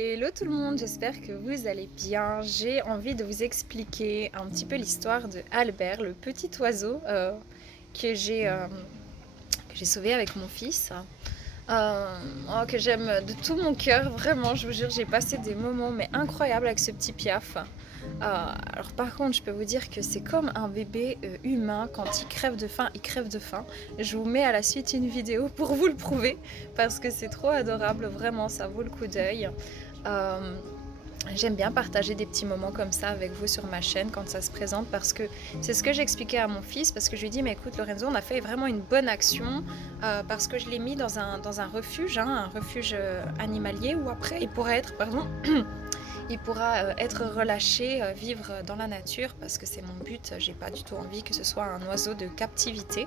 Hello tout le monde, j'espère que vous allez bien. J'ai envie de vous expliquer un petit peu l'histoire de Albert, le petit oiseau que j'ai euh, que j'ai sauvé avec mon fils. Que j'aime de tout mon cœur, vraiment, je vous jure, j'ai passé des moments mais incroyables avec ce petit piaf. Alors par contre, je peux vous dire que c'est comme un bébé humain, quand il crève de faim, il crève de faim. Je vous mets à la suite une vidéo pour vous le prouver, parce que c'est trop adorable, vraiment, ça vaut le coup d'œil. Euh, J'aime bien partager des petits moments comme ça avec vous sur ma chaîne quand ça se présente, parce que c'est ce que j'expliquais à mon fils, parce que je lui ai dit mais écoute Lorenzo, on a fait vraiment une bonne action, parce que je l'ai mis dans un refuge, hein, un refuge animalier, où après il pourra être, pardon, il pourra être relâché, vivre dans la nature, parce que c'est mon but, j'ai pas du tout envie que ce soit un oiseau de captivité.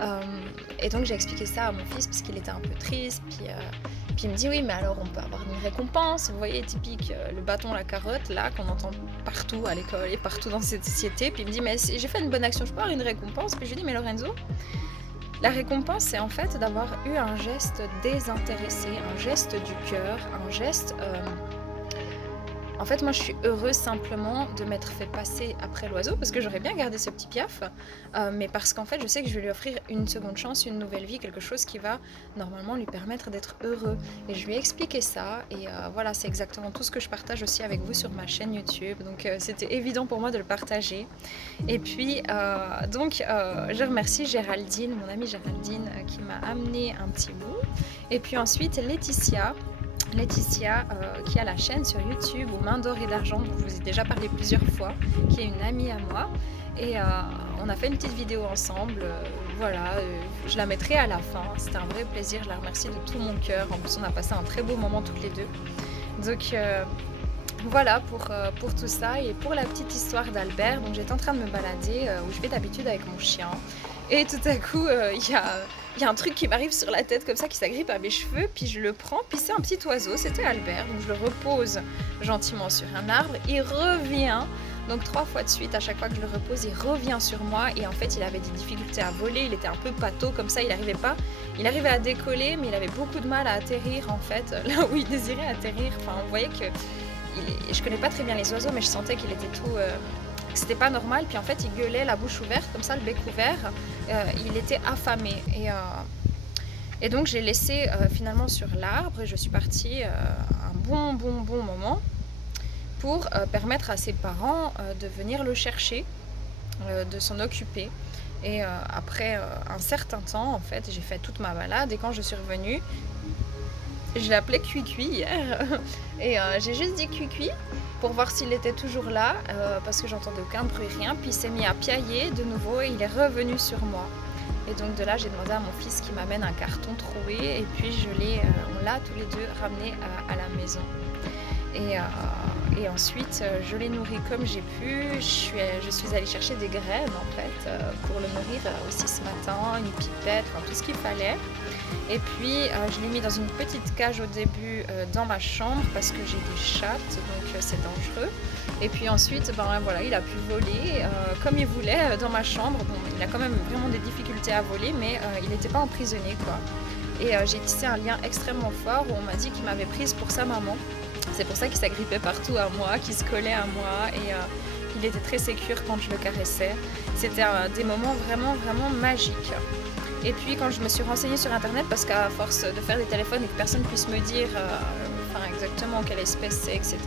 Euh, et donc j'ai expliqué ça à mon fils parce qu'il était un peu triste. Puis il me dit oui, mais alors on peut avoir une récompense. Vous voyez, typique le bâton, la carotte, là qu'on entend partout à l'école et partout dans cette société. Puis il me dit mais j'ai fait une bonne action, je peux avoir une récompense. Puis je lui dis mais Lorenzo, la récompense c'est en fait d'avoir eu un geste désintéressé, un geste du cœur, un geste en fait, moi, je suis heureuse simplement de m'être fait passer après l'oiseau, parce que j'aurais bien gardé ce petit piaf, mais parce qu'en fait, je sais que je vais lui offrir une seconde chance, une nouvelle vie, quelque chose qui va normalement lui permettre d'être heureux. Et je lui ai expliqué ça, et voilà, c'est exactement tout ce que je partage aussi avec vous sur ma chaîne YouTube. Donc, c'était évident pour moi de le partager. Et puis, je remercie Géraldine, mon amie Géraldine, qui m'a amené un petit bout. Et puis ensuite, Laetitia, qui a la chaîne sur YouTube aux mains d'or et d'argent, dont je vous ai déjà parlé plusieurs fois, qui est une amie à moi. Et on a fait une petite vidéo ensemble. Je la mettrai à la fin. C'était un vrai plaisir, je la remercie de tout mon cœur. En plus, on a passé un très beau moment toutes les deux. Donc voilà pour tout ça. Et pour la petite histoire d'Albert, donc j'étais en train de me balader où je vais d'habitude avec mon chien. Et tout à coup, il y a un truc qui m'arrive sur la tête comme ça, qui s'agrippe à mes cheveux, puis je le prends, puis c'est un petit oiseau, c'était Albert, donc je le repose gentiment sur un arbre, il revient, donc 3 fois de suite, à chaque fois que je le repose, il revient sur moi, et en fait il avait des difficultés à voler, il était un peu pâteau comme ça, il arrivait à décoller, mais il avait beaucoup de mal à atterrir en fait, là où il désirait atterrir, enfin on voyait que, je connais pas très bien les oiseaux, mais je sentais qu'il était tout... C'était pas normal, puis en fait il gueulait la bouche ouverte, comme ça le bec ouvert, il était affamé. Et donc j'ai laissé finalement sur l'arbre et je suis partie un bon moment pour permettre à ses parents de venir le chercher, de s'en occuper. Et après un certain temps, en fait, j'ai fait toute ma balade et quand je suis revenue, je l'ai appelé Cuicui hier et j'ai juste dit Cuicui pour voir s'il était toujours là parce que j'entendais aucun bruit, rien. Puis il s'est mis à piailler de nouveau et il est revenu sur moi. Et donc de là, j'ai demandé à mon fils qui m'amène un carton troué et puis on l'a tous les deux ramené à la maison. Et ensuite, je l'ai nourri comme j'ai pu. Je suis allée chercher des graines en fait pour le nourrir aussi ce matin, une pipette, enfin tout ce qu'il fallait. Et puis je l'ai mis dans une petite cage au début dans ma chambre parce que j'ai des chattes, donc c'est dangereux. Et puis ensuite, voilà, il a pu voler comme il voulait dans ma chambre. Bon, il a quand même vraiment des difficultés à voler, mais il n'était pas emprisonné quoi. Et j'ai tissé un lien extrêmement fort où on m'a dit qu'il m'avait prise pour sa maman. C'est pour ça qu'il s'agrippait partout à moi, qu'il se collait à moi et il était très sécure quand je le caressais. C'était des moments vraiment magiques. Et puis quand je me suis renseignée sur internet, parce qu'à force de faire des téléphones et que personne puisse me dire exactement quelle espèce c'est, etc.,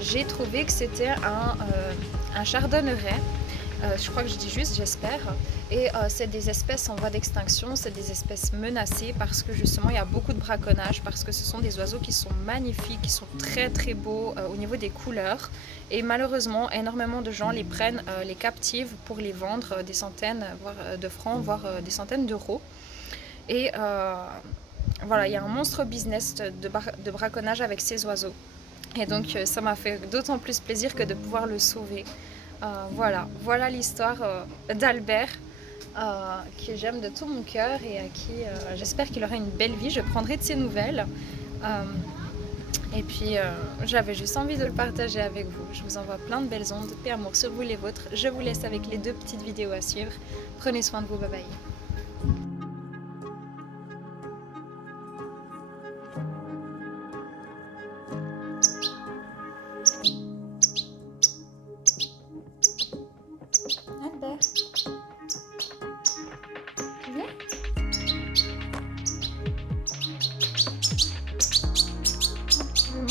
j'ai trouvé que c'était un chardonneret. Je crois que je dis juste, j'espère. Et c'est des espèces en voie d'extinction, c'est des espèces menacées parce que justement il y a beaucoup de braconnage, parce que ce sont des oiseaux qui sont magnifiques, qui sont très beaux au niveau des couleurs. Et malheureusement, énormément de gens les prennent, les captivent pour les vendre des centaines voire, de francs, voire des centaines d'euros. Et voilà, il y a un monstre business de braconnage avec ces oiseaux. Et donc ça m'a fait d'autant plus plaisir que de pouvoir le sauver. Voilà l'histoire d'Albert que j'aime de tout mon cœur et à qui j'espère qu'il aura une belle vie. Je prendrai de ses nouvelles. Euh, et puis j'avais juste envie de le partager avec vous. Je vous envoie plein de belles ondes, paix amour sur vous les vôtres. Je vous laisse avec les 2 petites vidéos à suivre. Prenez soin de vous, bye bye.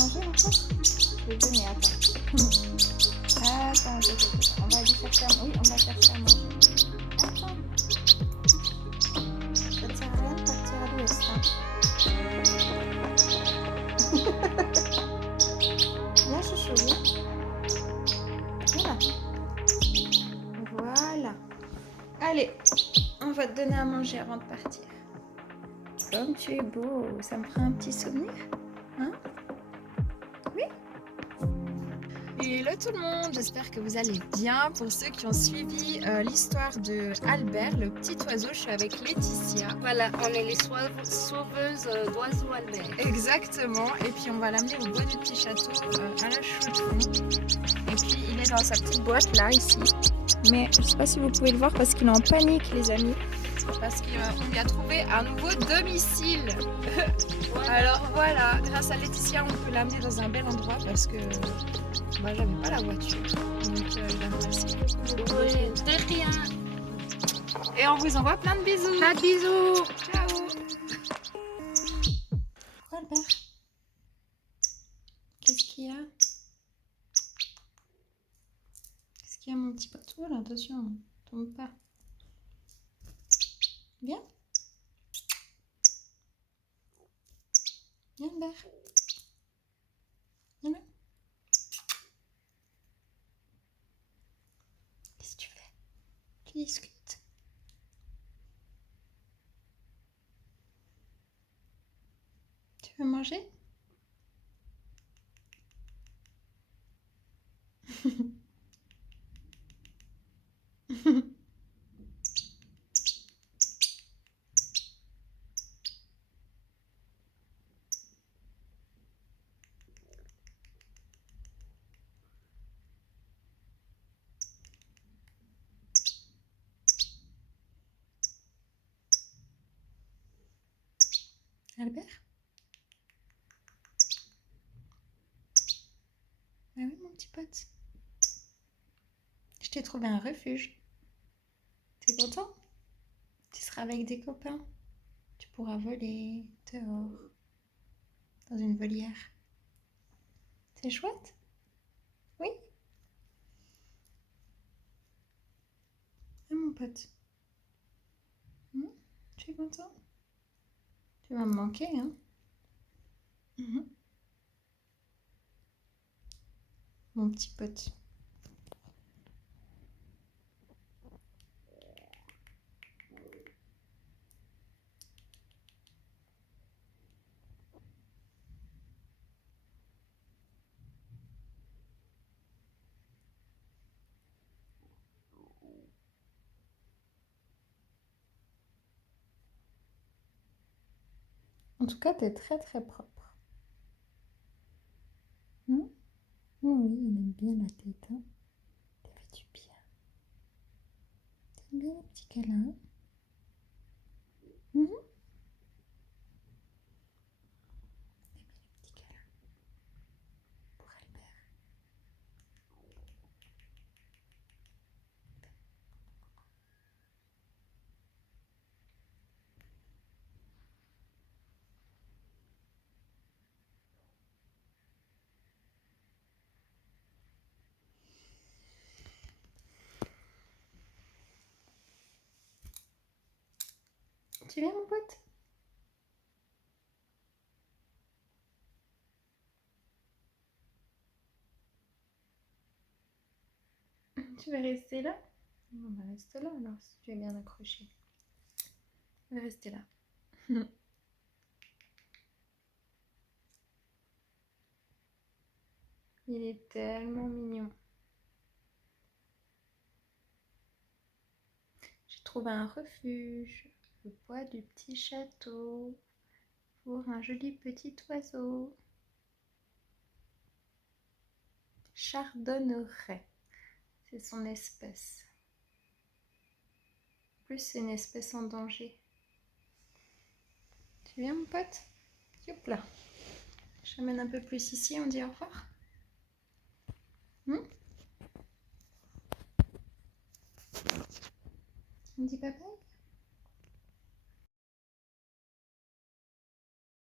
manger encore? Je vais donner, attends. Attends. On va aller chercher à... Oui, on va chercher à manger. Attends. Ça ne sert à rien de partir à l'ouest. Viens, chouchou, viens. Voilà. Allez, on va te donner à manger avant de partir. Comme tu es beau, ça me fera un petit souvenir, hein? Oui. Hello tout le monde, j'espère que vous allez bien. Pour ceux qui ont suivi l'histoire de Albert, le petit oiseau, je suis avec Laetitia. Voilà, on est les sauveuses d'oiseaux Albert. Exactement, et puis on va l'amener au bois du petit château à la Chaux-de-Fonds. Et puis il est dans sa petite boîte là, ici. Mais je ne sais pas si vous pouvez le voir parce qu'il est en panique, les amis. Parce qu'on lui a trouvé un nouveau domicile. Voilà. Alors voilà, grâce à Laetitia, on peut l'amener dans un bel endroit parce que moi, j'avais pas la voiture. Donc merci beaucoup. Oui, de rien. Et on vous envoie plein de bisous. Plein de bisous. Ciao. Albert, qu'est-ce qu'il y a? Qu'est-ce qu'il y a, mon petit pote? Voilà, attention, tombe pas. Viens. Viens, Albert. Viens là. Qu'est-ce que tu fais? Tu discutes. Tu veux manger? Albert? Ah oui, mon petit pote. Je t'ai trouvé un refuge. T'es content? Tu seras avec des copains. Tu pourras voler dehors, dans une volière. C'est chouette? Oui? Ah, mon pote. Tu es content? Tu vas me manquer, hein? Mon petit pote. En tout cas, t'es très très propre. Oui, on aime bien la tête. Hein. T'as fait du bien. T'aimes bien les petits câlins? T'aimes bien les petits câlins pour Albert? Tu viens, mon pote? Tu vas rester là? On va rester là alors, si tu es bien accroché. On va rester là. Il est tellement mignon. J'ai trouvé un refuge, le bois du petit château, pour un joli petit oiseau. Chardonneret, c'est son espèce. En plus, c'est une espèce en danger. Tu viens, mon pote? Hop là. Je t'amène un peu plus ici, on dit au revoir. On dit bye bye.